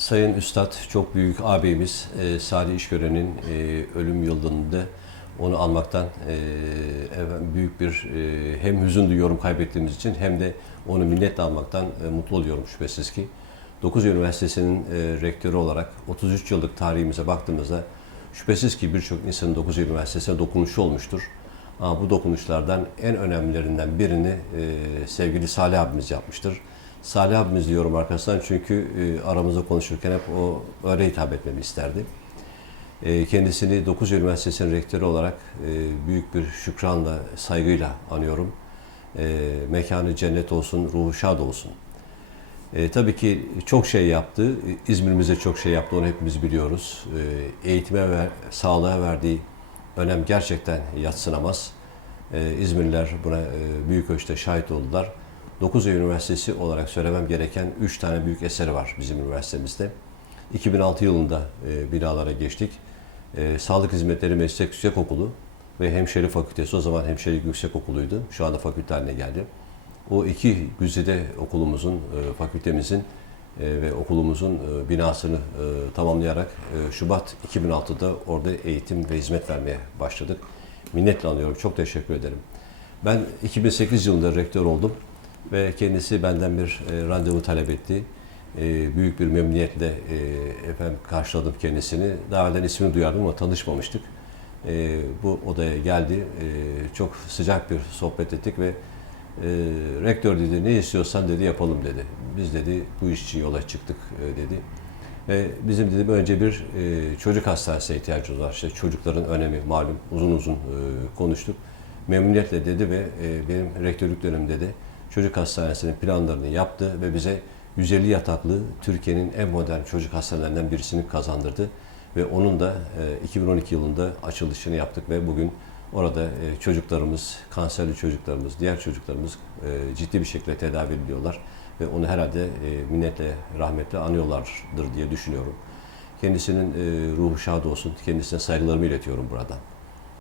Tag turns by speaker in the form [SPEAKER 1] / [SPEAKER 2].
[SPEAKER 1] Sayın Üstad çok büyük ağabeyimiz e, Salih İşgören'in e, ölüm yıldönümünde onu almaktan e, büyük bir e, hem hüzün duyuyorum kaybettiğimiz için hem de onu minnetle almaktan e, mutlu oluyorum şüphesiz ki. 9 Üniversitesi'nin e, rektörü olarak 33 yıllık tarihimize baktığımızda şüphesiz ki birçok insanın 9 Üniversitesi'ne dokunuşu olmuştur. Ama bu dokunuşlardan en önemlilerinden birini e, sevgili Salih abimiz yapmıştır. Salih abimiz diyorum arkasından çünkü e, aramızda konuşurken hep o öyle hitap etmemi isterdi. E, kendisini 9 Üniversitesi'nin rektörü olarak e, büyük bir şükranla, saygıyla anıyorum. E, mekanı cennet olsun, ruhu şad olsun. E, tabii ki çok şey yaptı. İzmir'imize çok şey yaptı, onu hepimiz biliyoruz. E, eğitime ve sağlığa verdiği önem gerçekten yatsınamaz. E, İzmirliler buna e, büyük ölçüde şahit oldular. 9 Eylül Üniversitesi olarak söylemem gereken 3 tane büyük eseri var bizim üniversitemizde. 2006 yılında e, binalara geçtik. E, Sağlık Hizmetleri Meslek Yüksekokulu ve Hemşire Fakültesi o zaman Hemşirelik Yüksekokuluydu. Şu anda fakülte haline geldi. O iki güzide okulumuzun, e, fakültemizin e, ve okulumuzun e, binasını e, tamamlayarak e, Şubat 2006'da orada eğitim ve hizmet vermeye başladık. Minnetle anıyorum. Çok teşekkür ederim. Ben 2008 yılında rektör oldum ve kendisi benden bir e, randevu talep etti. E, büyük bir memnuniyetle e, efendim karşıladım kendisini. Daha önceden ismini duyardım ama tanışmamıştık. E, bu odaya geldi. E, çok sıcak bir sohbet ettik ve e, rektör dedi ne istiyorsan dedi yapalım dedi. Biz dedi bu iş için yola çıktık e, dedi. Ve bizim dedim önce bir e, çocuk hastanesine ihtiyacımız var. İşte çocukların önemi malum uzun uzun e, konuştuk. Memnuniyetle dedi ve e, benim rektörlük dönemimde de çocuk hastanesinin planlarını yaptı ve bize 150 yataklı Türkiye'nin en modern çocuk hastanelerinden birisini kazandırdı. Ve onun da e, 2012 yılında açılışını yaptık ve bugün orada e, çocuklarımız, kanserli çocuklarımız, diğer çocuklarımız e, ciddi bir şekilde tedavi ediliyorlar. Ve onu herhalde e, minnetle, rahmetle anıyorlardır diye düşünüyorum. Kendisinin e, ruhu şad olsun, kendisine saygılarımı iletiyorum buradan.